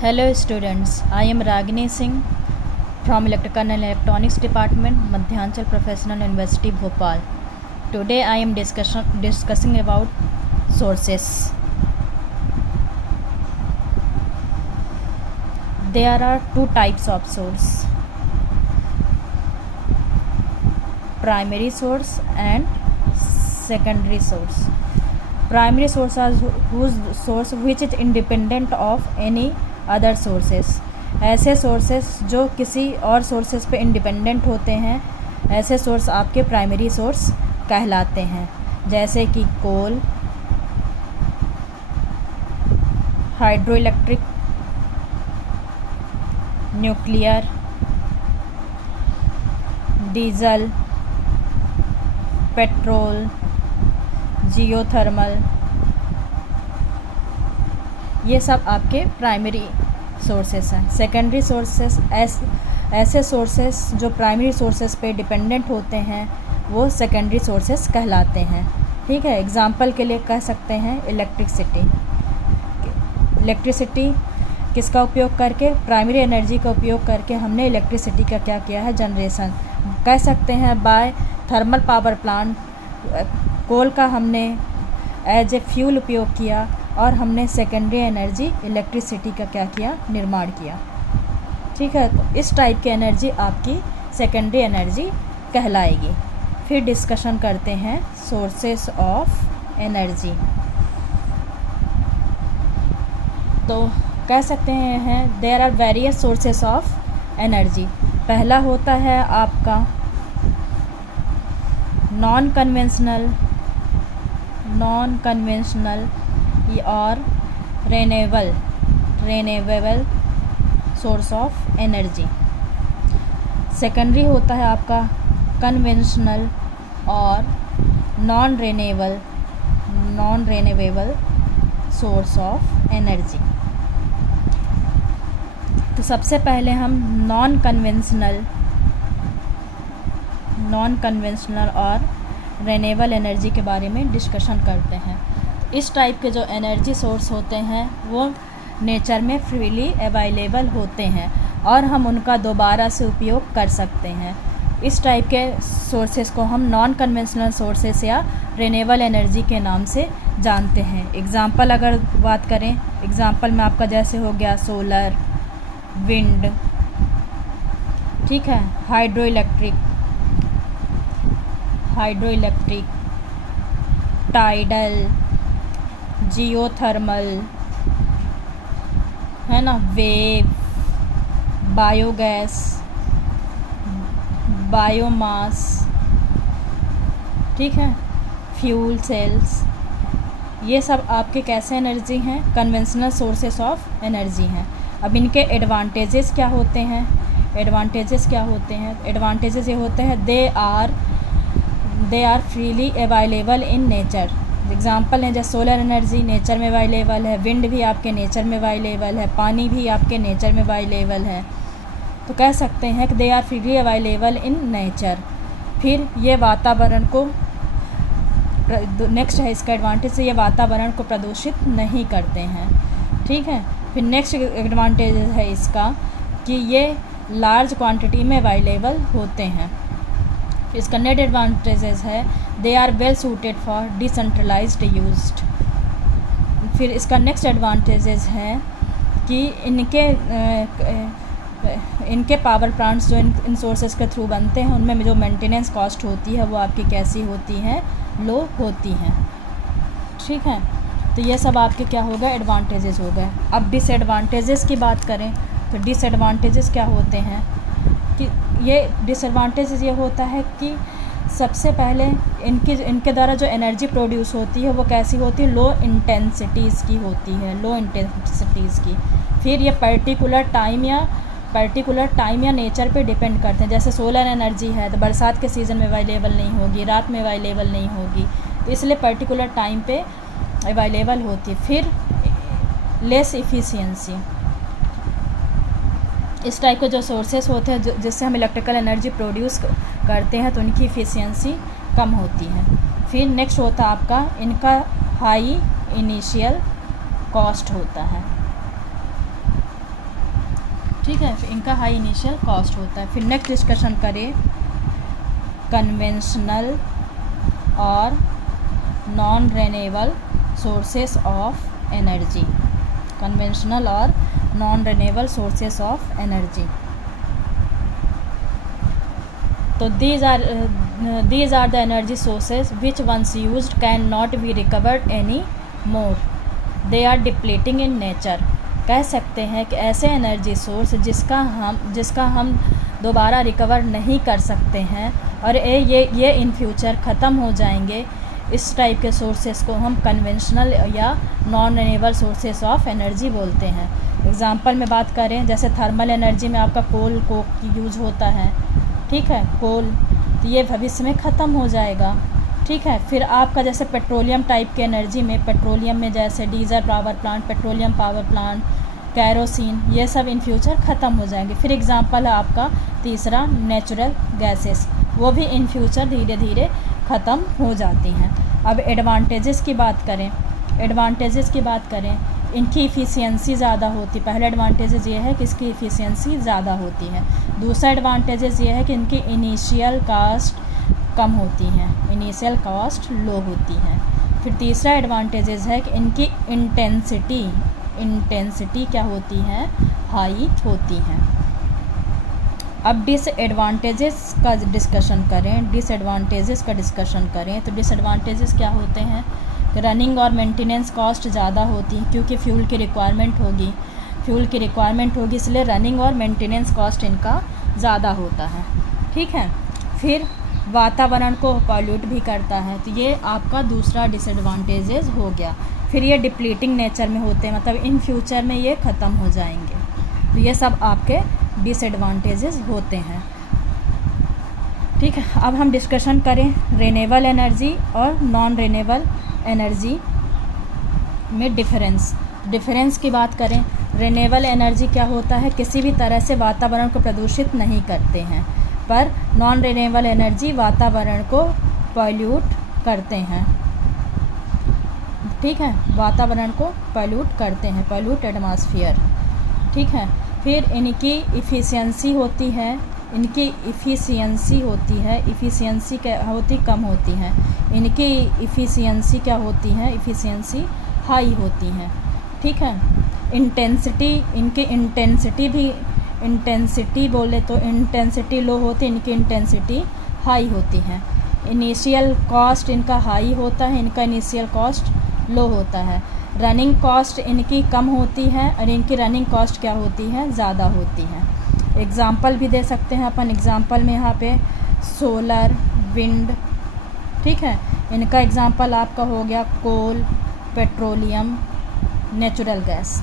Hello students, I am Ragini Singh from Electrical and Electronics Department, Madhyanchal Professional University, Bhopal. Today I am discussing about sources. There are two types of source: primary source and secondary source. Primary source are whose source which is independent of any other sources. ऐसे sources जो किसी और sources पे independent होते हैं, ऐसे source आपके primary source कहलाते हैं। जैसे कि coal, hydro electric, nuclear, diesel, petrol, geothermal, ये सब आपके प्राइमरी सोर्सेस हैं। सेकेंडरी सोर्सेस ऐसे सोर्सेस जो प्राइमरी सोर्सेस पे डिपेंडेंट होते हैं, वो सेकेंडरी सोर्सेस कहलाते हैं। ठीक है, एग्जांपल के लिए कह सकते हैं इलेक्ट्रिसिटी किसका उपयोग करके, प्राइमरी एनर्जी का उपयोग करके हमने इलेक्ट्रिसिटी का क्या किया है, जनरेशन। कह सकते हैं बाय थर्मल पावर प्लांट, कोल का हमने एज ए फ्यूल उपयोग किया और हमने सेकेंडरी एनर्जी इलेक्ट्रिसिटी का क्या किया, निर्माण किया। ठीक है, तो इस टाइप की एनर्जी आपकी सेकेंडरी एनर्जी कहलाएगी। फिर डिस्कशन करते हैं सोर्सेस ऑफ एनर्जी। तो कह सकते हैं there are various sources of energy. पहला होता है आपका नॉन कन्वेंशनल और renewable source of energy. Secondary होता है आपका कन्वेंशनल और non renewable source of energy. तो सबसे पहले हम नॉन कन्वेंशनल और रेन्यूएबल एनर्जी के बारे में डिस्कशन करते हैं। इस टाइप के जो एनर्जी सोर्स होते हैं वो नेचर में फ्रीली अवेलेबल होते हैं और हम उनका दोबारा से उपयोग कर सकते हैं। इस टाइप के सोर्सेस को हम नॉन कन्वेंशनल सोर्सेस या रिन्यूएबल एनर्जी के नाम से जानते हैं। एग्जांपल अगर बात करें, एग्जांपल में आपका जैसे हो गया सोलर, विंड, ठीक है, हाइड्रो इलेक्ट्रिक, टाइडल, जियोथर्मल, है ना, वेव, बायोगैस, बायोमास, ठीक है, फ्यूल सेल्स, ये सब आपके कैसे एनर्जी हैं, कन्वेंशनल सोर्सेस ऑफ एनर्जी हैं। अब इनके एडवांटेजेस क्या होते हैं? एडवांटेजेस ये होते हैं they are freely available in nature. Example हैं जैसे सोलर एनर्जी नेचर में अवेलेबल है, विंड भी आपके नेचर में अवेलेबल है, पानी भी आपके नेचर में अवेलेबल है। तो कह सकते हैं कि they are freely available in nature. फिर ये वातावरण को, नेक्स्ट है इसका एडवांटेज, ये वातावरण को प्रदूषित नहीं करते हैं। ठीक है, फिर नेक्स्ट एडवांटेज है इसका कि ये लार्ज क्वांटिटी में अवेलेबल होते हैं। इसका नेट एडवांटेजेस है they are well suited for decentralized used. फिर इसका नेक्स्ट एडवांटेजेस है कि इनके पावर प्लांट्स जो इन सोर्सेज के थ्रू बनते हैं, उनमें जो मेंटेनेंस कॉस्ट होती है वो आपकी कैसी होती है, लो होती हैं। ठीक है, तो ये सब आपके क्या हो गए, एडवांटेजेस हो गए। अब डिसएडवांटेजेस की बात करें तो डिसएडवांटेजेस क्या होते हैं कि ये डिसएडवांटेजेस ये होता है कि सबसे पहले इनके द्वारा जो एनर्जी प्रोड्यूस होती है वो कैसी होती है, लो इंटेंसिटीज़ की। फिर ये पर्टिकुलर टाइम या नेचर पे डिपेंड करते हैं। जैसे सोलर एनर्जी है तो बरसात के सीज़न में अवेलेबल नहीं होगी, रात में अवेलेबल नहीं होगी, तो इसलिए पर्टिकुलर टाइम पे अवेलेबल होती है। फिर लेस इफ़िशियंसी, इस टाइप के जो सोर्सेस होते हैं जिससे हम इलेक्ट्रिकल एनर्जी प्रोड्यूस करते हैं तो उनकी इफ़िशियंसी कम होती है। फिर नेक्स्ट होता है आपका इनका हाई इनिशियल कॉस्ट होता है। ठीक है, फिर इनका हाई इनिशियल कॉस्ट होता है। फिर नेक्स्ट डिस्कशन करें कन्वेंशनल और non renewable sources of energy. Conventional और non renewable sources of energy. तो these are the energy sources which once used cannot be recovered any more. They are depleting in nature. कह सकते हैं कि ऐसे energy source जिसका हम दोबारा रिकवर नहीं कर सकते हैं और ये इन फ्यूचर ख़त्म हो जाएंगे, इस टाइप के सोर्सेस को हम कन्वेंशनल या non renewable sources of energy बोलते हैं। एग्जांपल में बात करें, जैसे थर्मल एनर्जी में आपका कोल को यूज होता है, ठीक है, कोल, तो ये भविष्य में ख़त्म हो जाएगा। ठीक है, फिर आपका जैसे पेट्रोलियम टाइप के एनर्जी में, पेट्रोलियम में जैसे diesel power plant, petroleum power plant, kerosene, ये सब इन फ्यूचर ख़त्म हो जाएंगे। फिर एग्जांपल है आपका तीसरा नेचुरल गैसेस, वो भी इन फ्यूचर धीरे धीरे ख़त्म हो जाती हैं। अब एडवांटेजेस की बात करें, इनकी इफ़िशियंसी ज़्यादा होती। पहला एडवांटेजेस ये है कि इसकी इफ़िशियंसी ज़्यादा होती है। दूसरा एडवांटेजेस ये है कि इनकी इनिशियल कास्ट कम होती हैं, इनिशियल कॉस्ट लो होती है। फिर तीसरा एडवांटेजेस है कि इनकी इंटेंसिटी क्या होती है, हाई होती हैं। अब डिसएडवांटेजेस का डिस्कशन करें तो डिसएडवांटेजेस क्या होते हैं, रनिंग और मेंटेनेंस कॉस्ट ज़्यादा होती है क्योंकि फ्यूल की रिक्वायरमेंट होगी, इसलिए रनिंग और मेंटेनेंस कॉस्ट इनका ज़्यादा होता है। ठीक है, फिर वातावरण को पॉल्यूट भी करता है, तो ये आपका दूसरा डिसएडवांटेजेस हो गया। फिर ये डिप्लीटिंग नेचर में होते हैं, मतलब इन फ्यूचर में ये ख़त्म हो जाएंगे। तो ये सब आपके डिसएडवांटेजेस होते हैं। ठीक है, अब हम डिस्कशन करें रिन्यूएबल एनर्जी और नॉन रिन्यूएबल एनर्जी में डिफरेंस की बात करें। रिन्यूएबल एनर्जी क्या होता है, किसी भी तरह से वातावरण को प्रदूषित नहीं करते हैं, पर नॉन रिन्यूएबल एनर्जी वातावरण को पॉल्यूट करते हैं। ठीक है, वातावरण को पॉल्यूट करते हैं, पॉल्यूट एटमॉस्फेयर। ठीक है, फिर इनकी इफ़िशियंसी होती है, इफ़िशियंसी क्या होती, कम होती है। इनकी इफ़िशियंसी क्या होती है, इफ़िशियंसी हाई होती है। ठीक है, इंटेंसिटी बोले तो इंटेंसिटी लो होती है, इनकी इंटेंसिटी हाई होती है। इनिशियल कॉस्ट इनका हाई होता है, इनका इनिशियल कॉस्ट लो होता है। रनिंग कॉस्ट इनकी कम होती है और इनकी रनिंग कॉस्ट क्या होती है, ज़्यादा होती है। एग्ज़ाम्पल भी दे सकते हैं अपन, एग्ज़ाम्पल में यहाँ पे सोलर, विंड, ठीक है, इनका एग्ज़ाम्पल आपका हो गया कोल, पेट्रोलियम, नेचुरल गैस।